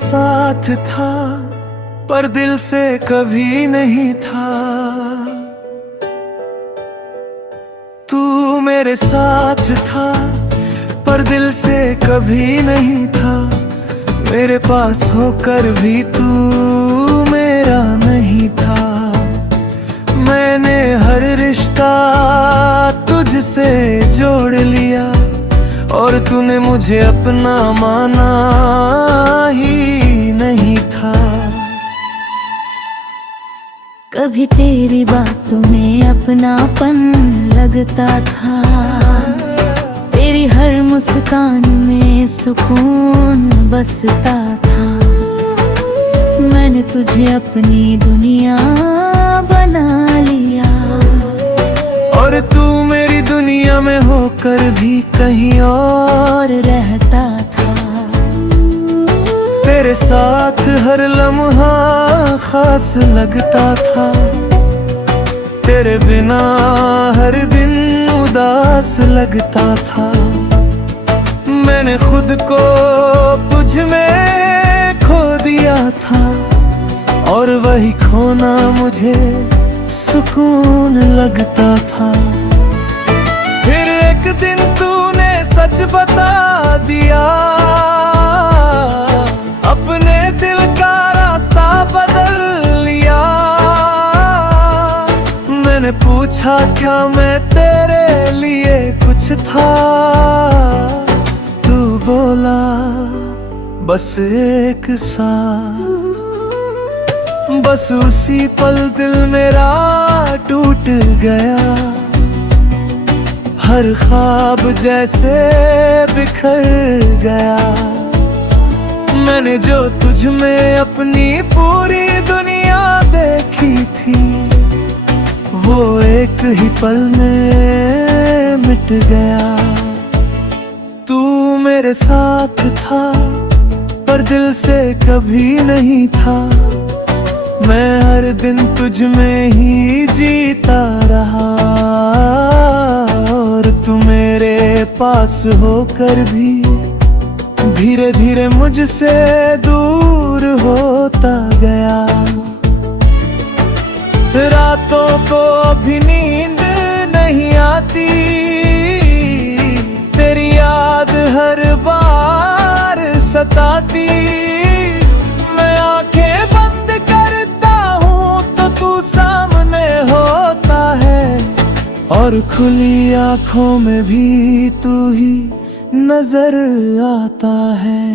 साथ था पर दिल से कभी नहीं था। तू मेरे साथ था पर दिल से कभी नहीं था। मेरे पास होकर भी तू मेरा नहीं था। मैंने हर रिश्ता तुझसे जोड़ लिया और तूने मुझे अपना माना ही नहीं था। कभी तेरी बातों में अपनापन लगता था, तेरी हर मुस्कान में सुकून बसता था। मैंने तुझे अपनी दुनिया बना लिया और तू मेरी दुनिया में होकर भी कहीं और रहता था। तेरे साथ हर लम्हा खास लगता था। तेरे बिना हर दिन उदास लगता था। मैंने खुद को तुझ में खो दिया था और वही खोना मुझे सुकून लगता था। फिर एक दिन तूने सच बता दिया, अपने दिल का रास्ता बदल लिया। मैंने पूछा क्या मैं तेरे लिए कुछ था, तू बोला बस एक साथ। बस उसी पल दिल मेरा टूट गया, हर ख्वाब जैसे बिखर गया। मैंने जो तुझ में अपनी पूरी दुनिया देखी थी, वो एक ही पल में मिट गया। तू मेरे साथ था पर दिल से कभी नहीं था। मैं हर दिन तुझ में ही जीता रहा और तू मेरे पास होकर भी धीरे धीरे मुझसे दूर होता गया। रातों को भी नींद नहीं आती, तेरी याद हर बार सताती। मैं आंखें बंद करता हूँ तो तू सामने होता है और खुली आंखों में भी तू ही नजर आता है।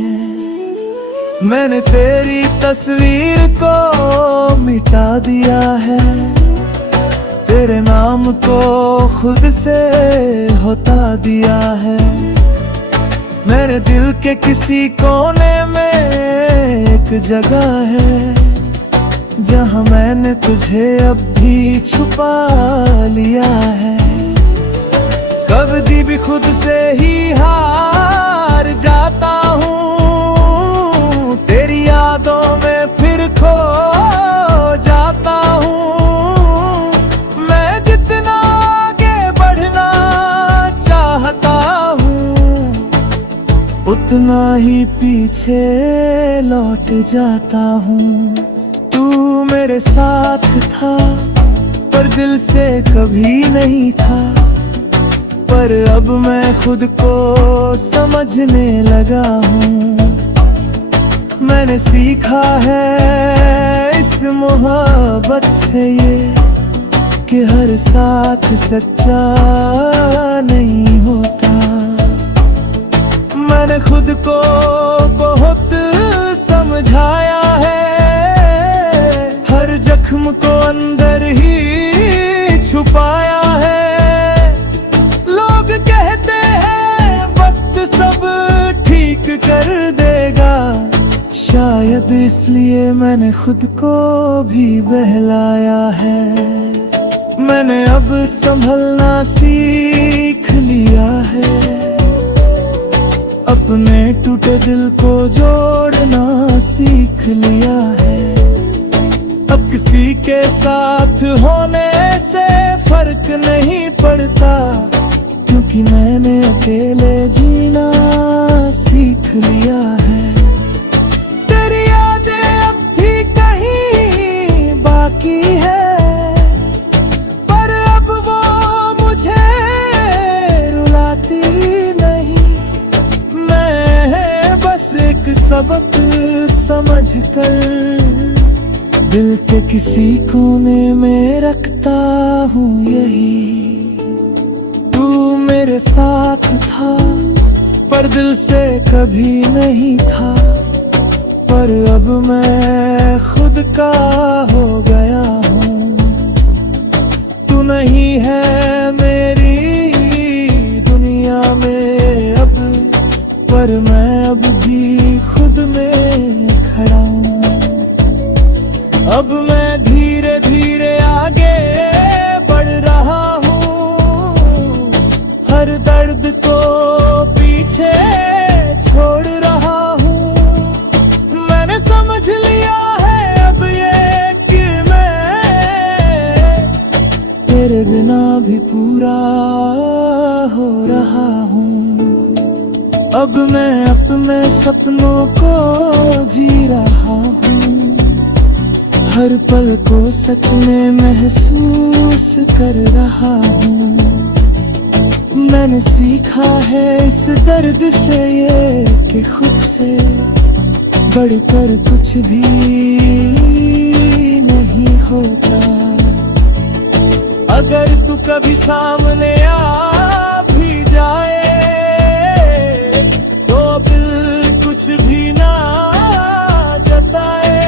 मैंने तेरी तस्वीर को मिटा दिया है, तेरे नाम को खुद से हटा दिया है। मेरे दिल के किसी कोने में एक जगह है जहां मैंने तुझे अब भी छुपा लिया है। कभी भी खुद से ही हार जाता हूँ, तेरी यादों में फिर खो जाता हूँ। मैं जितना आगे बढ़ना चाहता हूँ, उतना ही पीछे लौट जाता हूँ। तू मेरे साथ था पर दिल से कभी नहीं था, पर अब मैं खुद को समझने लगा हूँ। मैंने सीखा है इस मोहब्बत से ये कि हर साथ सच्चा नहीं होता। मैंने खुद को बहुत समझाया है, हर जख्म को अंदर ही छुपाया है। कर देगा शायद इसलिए मैंने खुद को भी बहलाया है। मैंने अब संभलना सीख लिया है, अपने टूटे दिल को जोड़ना सीख लिया है। अब किसी के साथ होने से फर्क नहीं पड़ता, क्योंकि मैंने अकेले जीना सीख लिया है। तेरी दिल के किसी कोने में रखता हूँ यही। तू मेरे साथ था पर दिल से कभी नहीं था, पर अब मैं खुद का हो गया हूँ। तू नहीं है मेरी दुनिया में अब, पर मैं अब भी खुद में खड़ा हूँ। अब मैं धीरे धीरे आगे बढ़ रहा हूँ, हर दर्द को पीछे छोड़ रहा हूँ। मैंने समझ लिया है अब ये कि मैं तेरे बिना भी पूरा हो रहा हूँ। अब मैं अपने सपनों को जी रहा हूँ, हर पल को सच में महसूस कर रहा हूँ। मैंने सीखा है इस दर्द से ये कि खुद से बढ़कर कुछ भी नहीं होता। अगर तू कभी सामने आ भी जाए तो दिल कुछ भी ना जताए,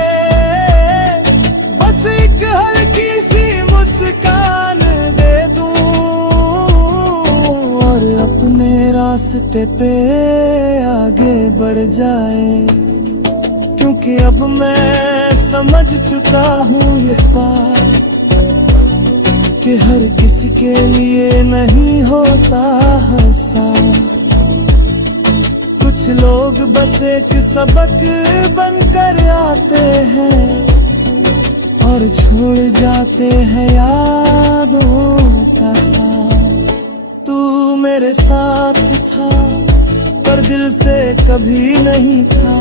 बस एक हल्की सी मुस्कान दे दूं और अपने रास्ते पे आगे बढ़ जाए। क्योंकि अब मैं समझ चुका हूँ ये बात कि हर किसी के लिए नहीं होता हंसा। कुछ लोग बस एक सबक बनकर आते हैं और छोड़ जाते हैं यादों का साथ। तू मेरे साथ था पर दिल से कभी नहीं था,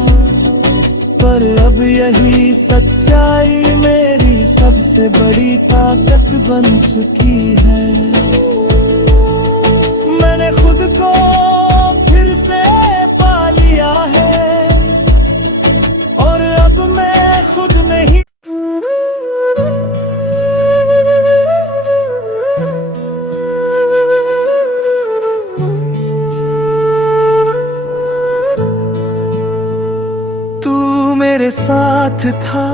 पर अब यही सच्चाई मेरी सबसे बड़ी ताकत बन चुकी है। मैंने खुद को फिर से पा लिया है और अब मैं खुद में ही मेरे साथ था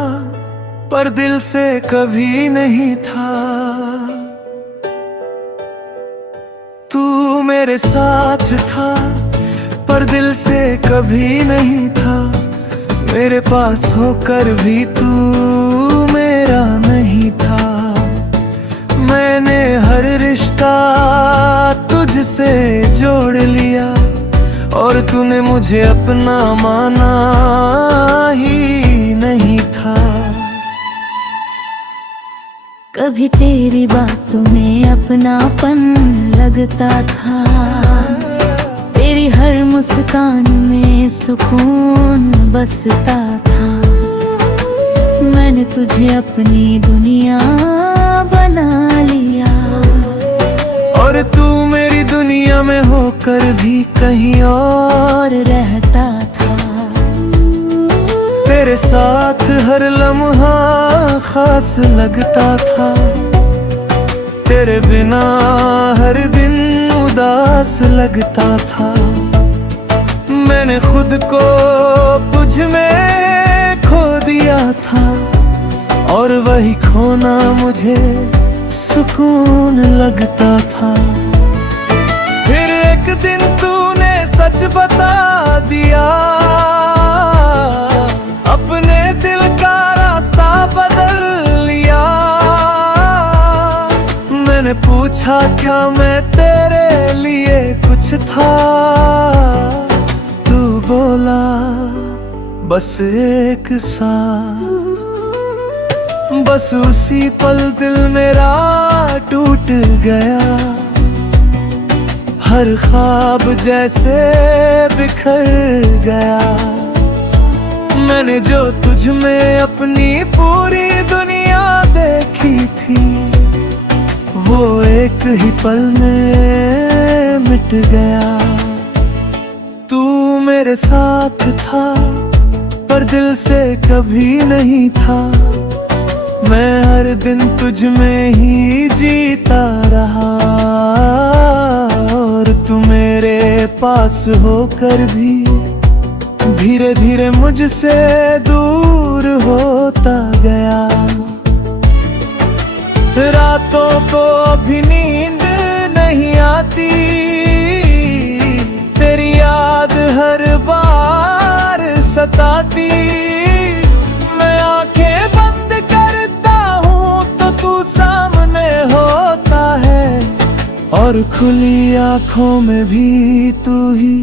पर दिल से कभी नहीं था। तू मेरे साथ था पर दिल से कभी नहीं था, मेरे पास होकर भी तू मेरा नहीं था। मैंने हर रिश्ता तुझसे जोड़ लिया और तूने मुझे अपना माना ही नहीं था। कभी तेरी बातों में अपनापन लगता था, तेरी हर मुस्कान में सुकून बसता था। मैंने तुझे अपनी दुनिया बना लिया और तू मेरी दुनिया में होकर भी कहीं और रहता था। तेरे साथ हर लम्हा खास लगता था, तेरे बिना हर दिन उदास लगता था। मैंने खुद को तुझ में खो दिया था और वही खोना मुझे सुकून लगता था। फिर एक दिन तूने सच बता दिया, अपने दिल का रास्ता बदल लिया। मैंने पूछा क्या मैं तेरे लिए कुछ था, तू बोला बस एक साथ। बस उसी पल दिल मेरा टूट गया, हर ख्वाब जैसे बिखर गया। मैंने जो तुझ में अपनी पूरी दुनिया देखी थी, वो एक ही पल में मिट गया। तू मेरे साथ था पर दिल से कभी नहीं था, मैं हर दिन तुझ में ही जीता रहा, और तू मेरे पास होकर भी धीरे धीरे मुझसे दूर होता गया। रातों को भी नींद नहीं आती, तेरी याद हर बार सताती। मैं आंखें बंद करता हूँ तो तू सामने होता है, और खुली आंखों में भी तू ही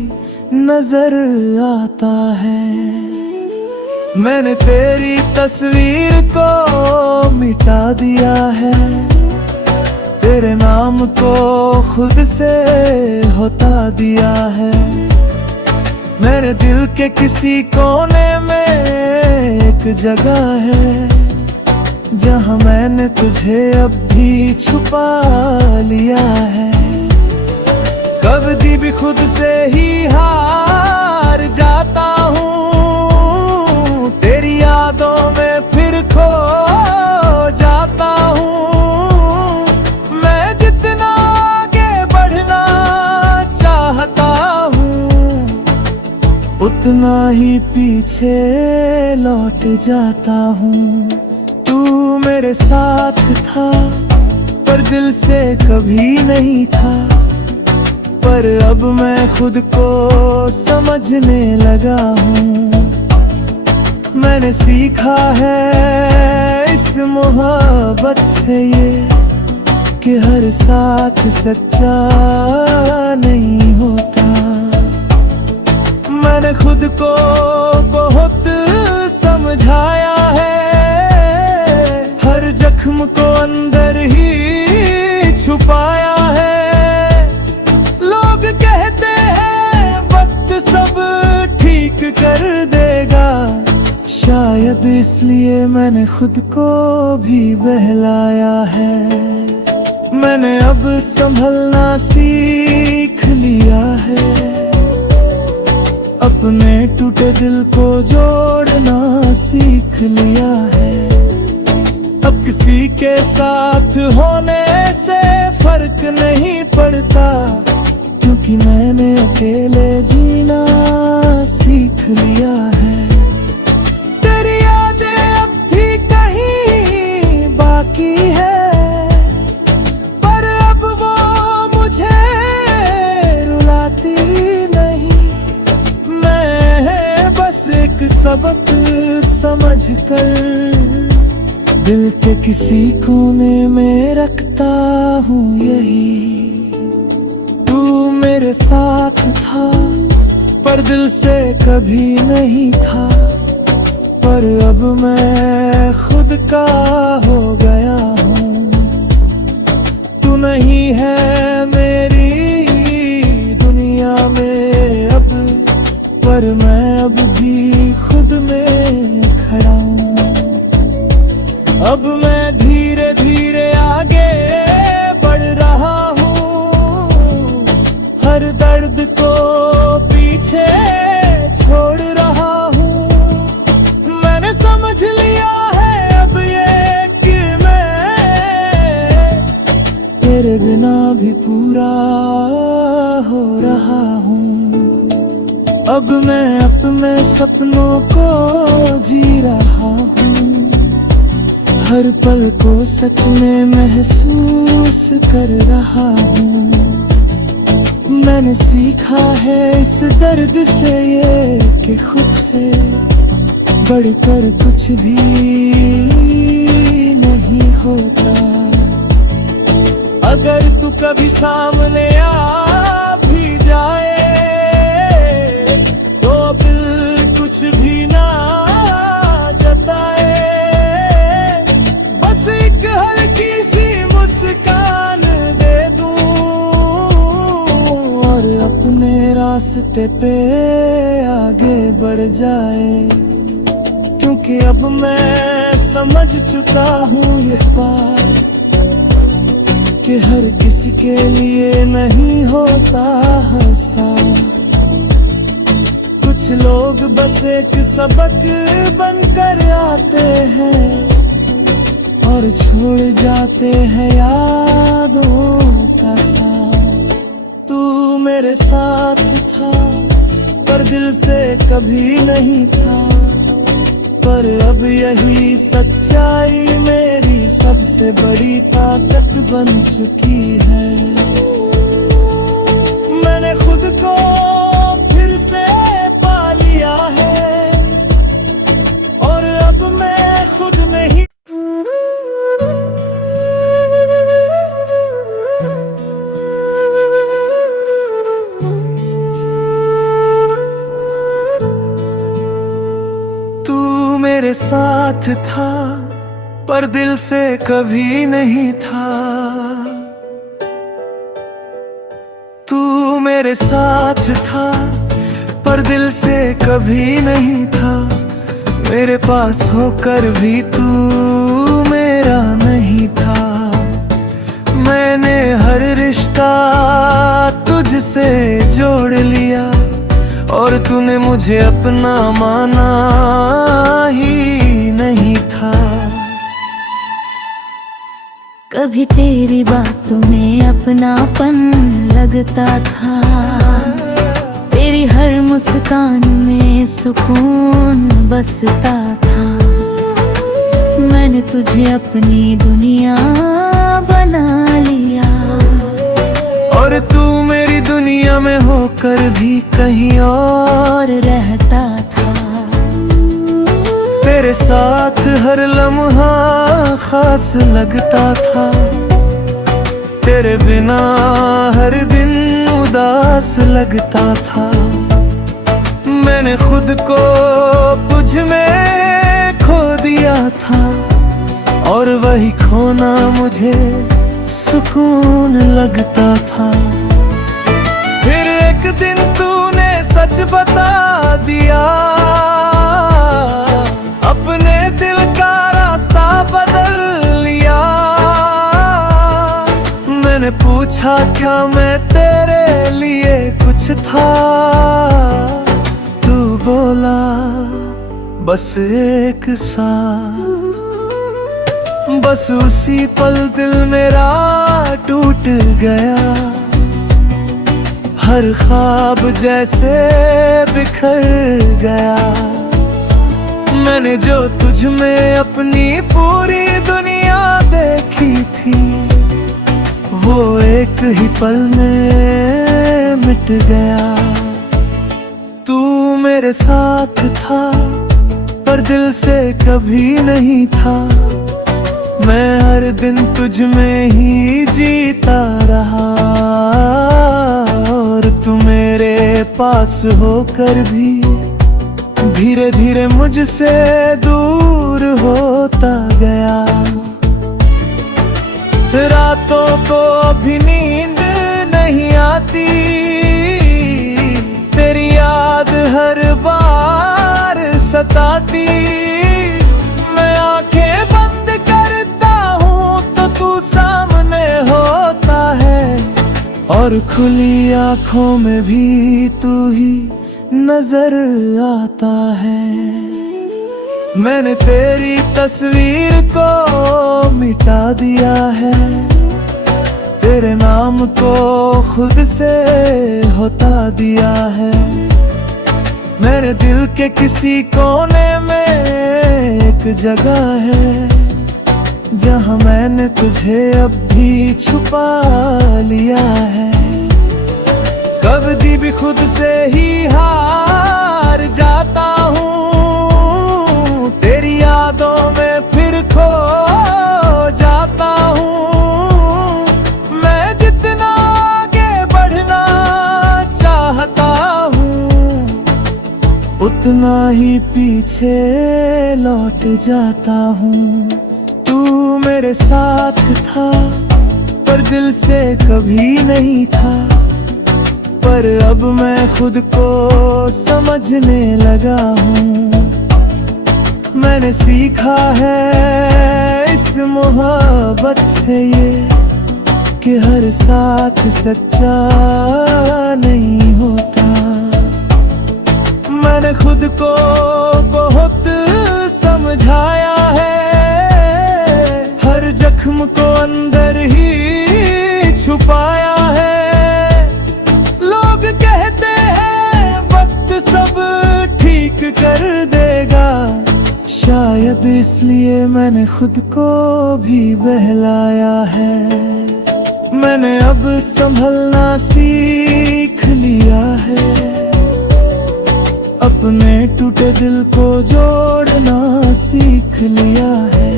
नजर आता है। मैंने तेरी तस्वीर को मिटा दिया है, तेरे नाम को खुद से हटा दिया है। मेरे दिल के किसी कोने में एक जगह है, जहां मैंने तुझे अब भी छुपा लिया है। कभी भी खुद से ही हार जाता हूँ, तेरी यादों में फिर खो जाता हूँ। मैं जितना आगे बढ़ना चाहता हूँ, उतना ही पीछे लौट जाता हूँ। तू मेरे साथ था पर दिल से कभी नहीं था, पर अब मैं खुद को समझने लगा हूँ। मैंने सीखा है इस मोहब्बत से ये, कि हर साथ सच्चा नहीं होता। मैंने खुद को बहुत समझाया है, हर जख्म को अंदर ही छुपाया है। कर देगा शायद, इसलिए मैंने खुद को भी बहलाया है। मैंने अब संभलना सीख लिया है, अपने टूटे दिल को जोड़ना सीख लिया है। अब किसी के साथ होने से फर्क नहीं पड़ता, क्योंकि मैंने अकेले जीना सीख लिया है। तेरी यादें अब भी कहीं बाकी है, पर अब वो मुझे रुलाती नहीं। मैं बस एक सबक समझकर दिल के किसी कोने में रखता हूँ यही। मेरे साथ था पर दिल से कभी नहीं था, पर अब मैं खुद का हो गया हूँ। तू नहीं है मेरी दुनिया में अब, पर मैं अब भी खुद में खड़ा हूँ। अब मैं धीरे धीरे आगे बढ़ रहा हूँ, हर दर्द को पीछे छोड़ रहा हूँ। मैंने समझ लिया है अब ये कि मैं तेरे बिना भी पूरा हो रहा हूँ। अब मैं अपने सपनों को जी रहा हूँ, हर पल को सच में महसूस कर रहा हूँ। मैंने सीखा है इस दर्द से ये, कि खुद से बढ़कर कुछ भी नहीं होता। अगर तू कभी सामने आ भी जाए, तो दिल कुछ भी ना जताए। बस एक हल्की सी मुस्कान दे दूं, और अपने रास्ते पे आगे बढ़ जाए। क्योंकि अब मैं समझ चुका हूँ ये बात, कि हर किसी के लिए नहीं होता हंसा। कुछ लोग बस एक सबक बनकर आते हैं, और छोड़ जाते हैं यादों का साथ। तू मेरे साथ था पर दिल से कभी नहीं था, पर अब यही सच्चाई मेरी सबसे बड़ी ताकत बन चुकी है। मैंने खुद को फिर से पा लिया है और अब मैं खुद में ही मेरे साथ था पर दिल से कभी नहीं था। तू मेरे साथ था पर दिल से कभी नहीं था, मेरे पास होकर भी तू मेरा नहीं था। मैंने हर रिश्ता तुझसे जोड़ लिया और तूने मुझे अपना माना ही नहीं था। कभी तेरी बातों में अपनापन लगता था, तेरी हर मुस्कान में सुकून बसता था। मैंने तुझे अपनी दुनिया बना लिया और तू मेरी दुनिया में होकर भी कहीं और रहता था। तेरे साथ हर लम्हा खास लगता था, तेरे बिना हर दिन उदास लगता था। मैंने खुद को तुझ में खो दिया था और वही खोना मुझे सुकून लगता था। फिर एक दिन तूने सच बता दिया, अपने दिल का रास्ता बदल लिया। मैंने पूछा क्या मैं तेरे लिए कुछ था, तू बोला बस एक साथ। बस उसी पल दिल मेरा टूट गया, हर ख्वाब जैसे बिखर गया। मैंने जो तुझ में अपनी पूरी दुनिया देखी थी, वो एक ही पल में मिट गया। तू मेरे साथ था पर दिल से कभी नहीं था, मैं हर दिन तुझ में ही जीता रहा और तू मेरे पास होकर भी धीरे धीरे मुझसे दूर होता गया। रातों को भी नींद नहीं आती, तेरी याद हर बार सताती। मैं आंखें बंद करता हूँ तो तू सामने होता है और खुली आंखों में भी तू ही नजर आता है। मैंने तेरी तस्वीर को मिटा दिया है, तेरे नाम को खुद से हटा दिया है। मेरे दिल के किसी कोने में एक जगह है, जहाँ मैंने तुझे अब भी छुपा लिया है। कभी भी खुद से ही हार जाता हूँ, तेरी यादों में फिर खो जाता हूँ। मैं जितना आगे बढ़ना चाहता हूँ, उतना ही पीछे लौट जाता हूँ। तू मेरे साथ था पर दिल से कभी नहीं था, पर अब मैं खुद को समझने लगा हूँ। मैंने सीखा है इस मोहब्बत से ये कि हर साथ सच्चा नहीं होता। मैंने खुद को बहुत समझाया है, हर खुद को भी बहलाया है। मैंने अब संभलना सीख लिया है, अपने टूटे दिल को जोड़ना सीख लिया है।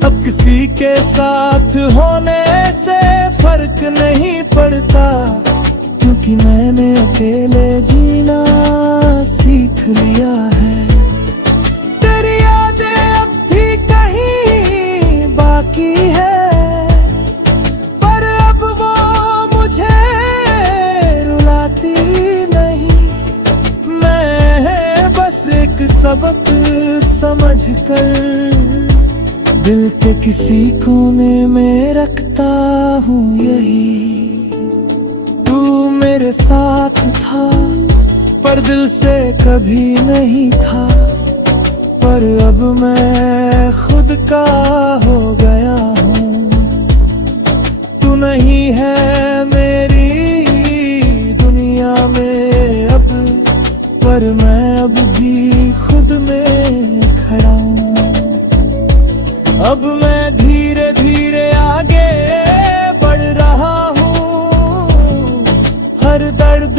अब किसी के साथ होने से फर्क नहीं पड़ता, क्योंकि मैंने अकेले जीना सीख लिया है। तेरी यादें अब भी कहीं बाकी है, पर अब वो मुझे रुलाती नहीं। मैं बस एक सबक समझकर दिल के किसी कोने में रखता हूँ यही। तू मेरे साथ था पर दिल से कभी नहीं था, पर अब मैं खुद का हो गया हूँ। तू नहीं है मेरी दुनिया में अब, पर मैं अब भी खुद में खड़ा हूँ। अब मैं धीरे धीरे आगे बढ़ रहा हूँ, हर दर्द